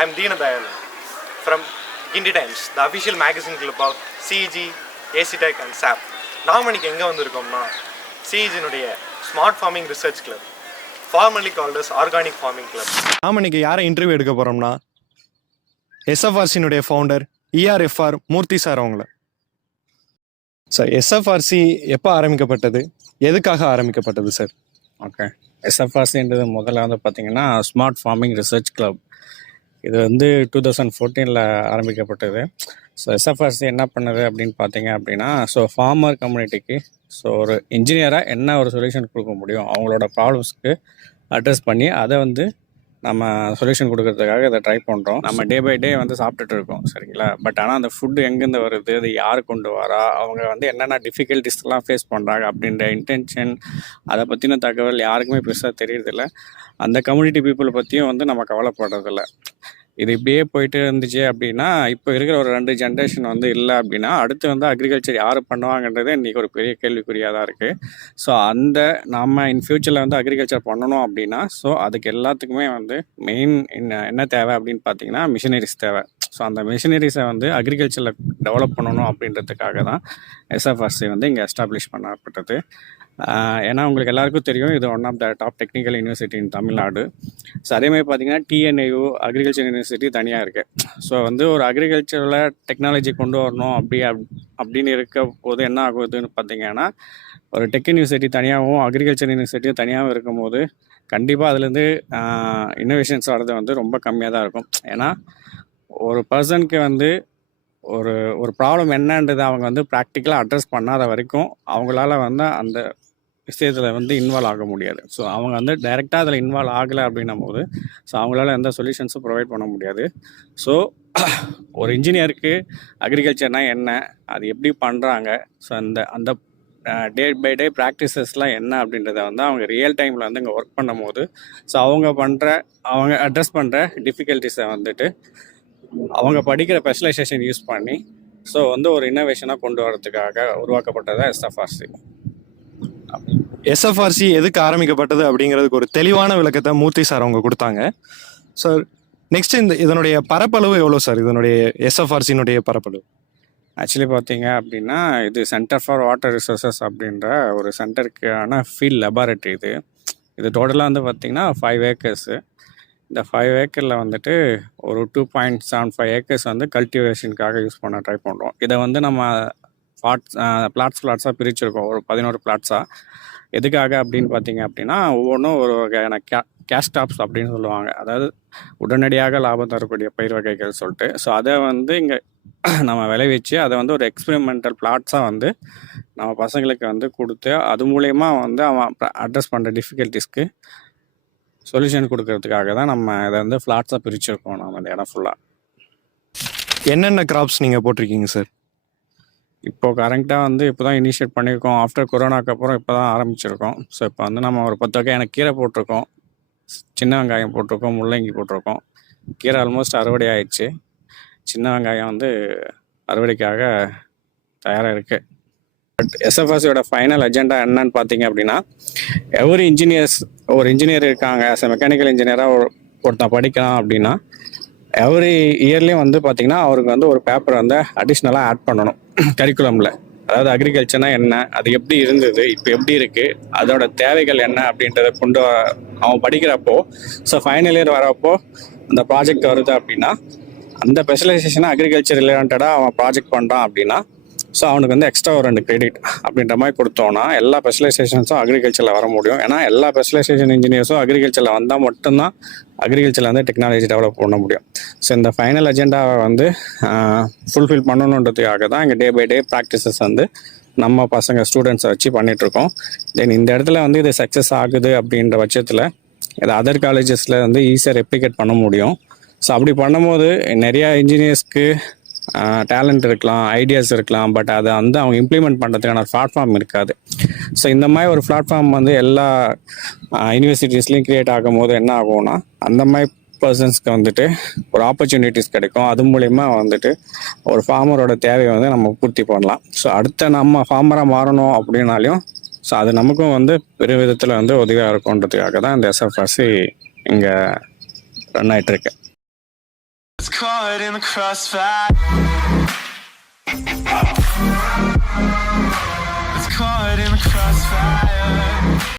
I am Deena Dayalan from Gindi Times, the official magazine club of CEG, AC Tech and SAP. நாம் இன்னைக்கு எங்கே வந்திருக்கோம்னா CEG-னுடைய smart farming research club, formally called as organic farming club. நாம் இன்னைக்கு யாரை interview எடுக்க போகிறோம்னா SFRC-னுடைய ஃபவுண்டர் ERFR மூர்த்தி சார் அவங்கள. சார், SFRC எப்போ ஆரம்பிக்கப்பட்டது, எதுக்காக ஆரம்பிக்கப்பட்டது சார்? ஓகே, SFRCன்றது முதல்ல வந்து பார்த்திங்கன்னா ஸ்மார்ட் ஃபார்மிங் ரிசர்ச் கிளப். இது வந்து 2014 ஆரம்பிக்கப்பட்டது. ஸோ SFRC என்ன பண்ணுது அப்படின்னு பார்த்தீங்க அப்படின்னா, ஸோ ஃபார்மர் கம்யூனிட்டிக்கு ஸோ ஒரு இன்ஜினியராக என்ன ஒரு சொல்யூஷன் கொடுக்க முடியும், அவங்களோட ப்ராப்ளம்ஸ்க்கு அட்ரஸ் பண்ணி அதை வந்து நம்ம சொல்யூஷன் கொடுக்கறதுக்காக இதை ட்ரை பண்ணுறோம். நம்ம டே பை டே வந்து சாப்பிட்டுட்டு இருக்கோம், சரிங்களா? பட் ஆனால் அந்த ஃபுட்டு எங்கேருந்து வருது, அது யார் கொண்டு வரா, அவங்க வந்து என்னென்ன டிஃபிகல்ட்டிஸ்லாம் ஃபேஸ் பண்ணுறாங்க அப்படின்ற இன்டென்ஷன், அதை பற்றின தகவல் யாருக்குமே பெருசாக தெரியறதில்ல. அந்த கம்யூனிட்டி பீப்புளை பற்றியும் வந்து நம்ம கவலைப்படுறதில்ல. இது இப்படியே போயிட்டு இருந்துச்சு அப்படின்னா, இப்போ இருக்கிற ஒரு 2 ஜென்ரேஷன் வந்து இல்லை அப்படின்னா, அடுத்து வந்து அக்ரிகல்ச்சர் யார் பண்ணுவாங்கன்றதே இன்றைக்கி ஒரு பெரிய கேள்விக்குறியாக தான் இருக்குது. ஸோ அந்த நம்ம இன் ஃப்யூச்சரில் வந்து அக்ரிகல்ச்சர் பண்ணணும் அப்படின்னா, ஸோ அதுக்கு எல்லாத்துக்குமே வந்து மெயின் என்ன தேவை அப்படின்னு பார்த்தீங்கன்னா, மிஷினரிஸ் தேவை. ஸோ அந்த மிஷினரிஸை வந்து அக்ரிகல்ச்சரில் டெவலப் பண்ணணும் அப்படின்றதுக்காக தான் SFRC வந்து இங்கே எஸ்டாப்ளிஷ் பண்ணப்பட்டது. ஏன்னா உங்களுக்கு எல்லாருக்கும் தெரியும், இது one of the top technical university in Tamil Nadu. So அதேமாதிரி பார்த்தீங்கன்னா TNAU அக்ரிகல்ச்சர் யூனிவர்சிட்டி தனியாக இருக்குது. ஸோ வந்து ஒரு அக்ரிகல்ச்சரில் டெக்னாலஜி கொண்டு வரணும் அப்படின்னு இருக்க போது என்ன ஆகுதுன்னு பார்த்தீங்கன்னா, ஒரு டெக் யூனிவர்சிட்டி தனியாகவும் அக்ரிகல்ச்சர் யூனிவர்சிட்டியும் தனியாகவும் இருக்கும் போது கண்டிப்பாக அதுலேருந்து இன்னோவேஷன்ஸ் வர்றது வந்து ரொம்ப கம்மியாக தான் இருக்கும். ஏன்னா ஒரு பர்சனுக்கு வந்து ஒரு ப்ராப்ளம் என்னன்றது அவங்க வந்து ப்ராக்டிக்கலாக அட்ரஸ் பண்ணாத வரைக்கும் அவங்களால வந்து அந்த விஷயத்தில் வந்து இன்வால்வ் ஆக முடியாது. ஸோ அவங்க வந்து டைரெக்டாக அதில் இன்வால்வ் ஆகலை அப்படின்னும் போது ஸோ அவங்களால எந்த சொல்யூஷன்ஸும் ப்ரொவைட் பண்ண முடியாது. ஸோ ஒரு இன்ஜினியருக்கு அக்ரிகல்ச்சர்னால் என்ன, அது எப்படி பண்ணுறாங்க, ஸோ அந்த டே பை டே ப்ராக்டிசஸ்லாம் என்ன அப்படின்றத வந்து அவங்க ரியல் டைமில் வந்து இங்கே ஒர்க் பண்ணும் போது ஸோ அவங்க அட்ரஸ் பண்ணுற டிஃபிகல்ட்டிஸை வந்துட்டு அவங்க படிக்கிற ஸ்பெஷலைசேஷன் யூஸ் பண்ணி ஸோ வந்து ஒரு இன்னோவேஷனாக கொண்டு வரதுக்காக உருவாக்கப்பட்டது SFRC. SFRC எதுக்கு ஆரம்பிக்கப்பட்டது அப்படிங்கிறதுக்கு ஒரு தெளிவான விளக்கத்தை மூர்த்தி சார் அவங்க கொடுத்தாங்க. சார், நெக்ஸ்ட் இதனுடைய பரப்பளவு எவ்வளோ சார்? இதனுடைய SFRC-னுடைய பரப்பளவு ஆக்சுவலி பார்த்தீங்க அப்படின்னா, இது சென்டர் ஃபார் வாட்டர் ரிசோர்ஸஸ் அப்படின்ற ஒரு சென்டருக்கான ஃபீல்ட் லெபார்ட்டரி. இது டோட்டலாக வந்து பார்த்திங்கன்னா 5 ஏக்கர்ஸு. இந்த 5 ஏக்கரில் வந்துட்டு ஒரு 2.75 ஏக்கர்ஸ் வந்து கல்டிவேஷனுக்காக யூஸ் பண்ண ட்ரை பண்ணுறோம். இதை வந்து நம்ம பிளாட்ஸாக பிரிச்சுருக்கோம், ஒரு 11 பிளாட்ஸாக. எதுக்காக அப்படின்னு பார்த்தீங்க அப்படின்னா, ஒவ்வொன்றும் ஒரு வகையான கேஷ் டாப்ஸ் அப்படின்னு சொல்லுவாங்க, அதாவது உடனடியாக லாபம் தரக்கூடிய பயிர் வகைகள் சொல்லிட்டு. ஸோ அதை வந்து இங்கே நம்ம விளைவிச்சு அதை வந்து ஒரு எக்ஸ்பெரிமெண்டல் பிளாட்ஸாக வந்து நம்ம பசங்களுக்கு வந்து கொடுத்து அது மூலயமா வந்து அவன் அட்ரஸ் பண்ணுற டிஃபிகல்ட்டிஸ்க்கு சொல்யூஷன் கொடுக்கறதுக்காக தான் நம்ம இதை வந்து ஃப்ளாட்ஸாக பிரிச்சுருக்கோம். நம்ம இந்த இடம் ஃபுல்லாக. என்னென்ன கிராப்ஸ் நீங்கள் போட்டிருக்கீங்க சார்? இப்போது கரெக்டாக வந்து இப்போ தான் இனிஷியேட் பண்ணியிருக்கோம். ஆஃப்டர் கொரோனாக்கு அப்புறம் இப்போ தான் ஆரம்பிச்சிருக்கோம். ஸோ இப்போ வந்து நம்ம ஒரு 10 வகையான கீரை போட்டிருக்கோம், சின்ன வெங்காயம் போட்டிருக்கோம், முள்ளங்கி போட்டிருக்கோம். கீரை ஆல்மோஸ்ட் அறுவடை ஆயிடுச்சு. சின்ன வெங்காயம் வந்து அறுவடைக்காக தயாராக இருக்குது. பட் SFRC-யோட ஃபைனல் அஜெண்டா என்னன்னு பார்த்தீங்க அப்படின்னா, ஒரு இன்ஜினியர் இருக்காங்க, மெக்கானிக்கல் இன்ஜினியராக ஒருத்தன் படிக்கிறான் அப்படின்னா எவ்ரி இயர்லேயும் வந்து பார்த்திங்கன்னா அவருக்கு வந்து ஒரு பேப்பர் வந்து அடிஷ்னலாக ஆட் பண்ணணும் கரிக்குலமில். அதாவது அக்ரிகல்ச்சர்னால் என்ன, அது எப்படி இருந்தது, இப்போ எப்படி இருக்குது, அதோட தேவைகள் என்ன அப்படின்றத கொண்டு அவன் படிக்கிறப்போ ஸோ ஃபைனல் இயர் வரப்போ அந்த ப்ராஜெக்ட் வருது அப்படின்னா, அந்த ஸ்பெஷலைசேஷனை அக்ரிகல்ச்சர் ரிலேட்டடாக அவன் ப்ராஜெக்ட் பண்ணுறான் அப்படின்னா ஸோ அவனுக்கு வந்து எக்ஸ்ட்ரா ஒரு 2 கிரெடிட் அப்படின்ற மாதிரி கொடுத்தோன்னா எல்லா ஸ்பெஷலைசேஷன்ஸும் அக்ரிகல்ச்சரில் வர முடியும். ஏன்னா எல்லா ஸ்பெஷலைசேஷன் இன்ஜினியர்ஸும் அக்ரிகல்ச்சரில் வந்தால் மட்டும்தான் அக்ரிகல்ச்சரில் வந்து டெக்னாலஜி டெவலப் பண்ண முடியும். ஸோ இந்த ஃபைனல் அஜெண்டாவை வந்து ஃபுல்ஃபில் பண்ணணுன்றதுக்காக தான் இங்கே டே பை டே ப்ராக்டிசஸ் வந்து நம்ம பசங்க ஸ்டூடெண்ட்ஸை வச்சு பண்ணிகிட்ருக்கோம். தென் இந்த இடத்துல வந்து இது சக்ஸஸ் ஆகுது அப்படின்ற பட்சத்தில் இது அதர் காலேஜஸில் வந்து ஈஸியாக ரெப்ளிகேட் பண்ண முடியும். ஸோ அப்படி பண்ணும்போது நிறையா இன்ஜினியர்ஸ்க்கு டேலண்ட் இருக்கலாம், ஐடியாஸ் இருக்கலாம், பட் அதை வந்து அவங்க இம்ப்ளிமெண்ட் பண்ணுறதுக்கான பிளாட்ஃபார்ம் இருக்காது. ஸோ இந்த மாதிரி ஒரு பிளாட்ஃபார்ம் வந்து எல்லா யூனிவர்சிட்டிஸ்லேயும் க்ரியேட் ஆகும் போது என்ன ஆகும்னா, அந்த மாதிரி பர்சன்ஸ்க்கு வந்துட்டு ஒரு ஆப்பர்ச்சுனிட்டிஸ் கிடைக்கும். அது மூலயமா வந்துட்டு ஒரு ஃபார்மரோட தேவையை வந்து நம்ம பூர்த்தி பண்ணலாம். ஸோ அடுத்த நம்ம ஃபார்மராக மாறணும் அப்படின்னாலையும் ஸோ அது நமக்கும் வந்து பெரிய விதத்தில் வந்து உதவியாக இருக்கும்ன்றதுக்காக தான் இந்த SFRC இங்கே ரன் ஆகிட்டுருக்கு. caught in the crossfire. It's caught in the crossfire.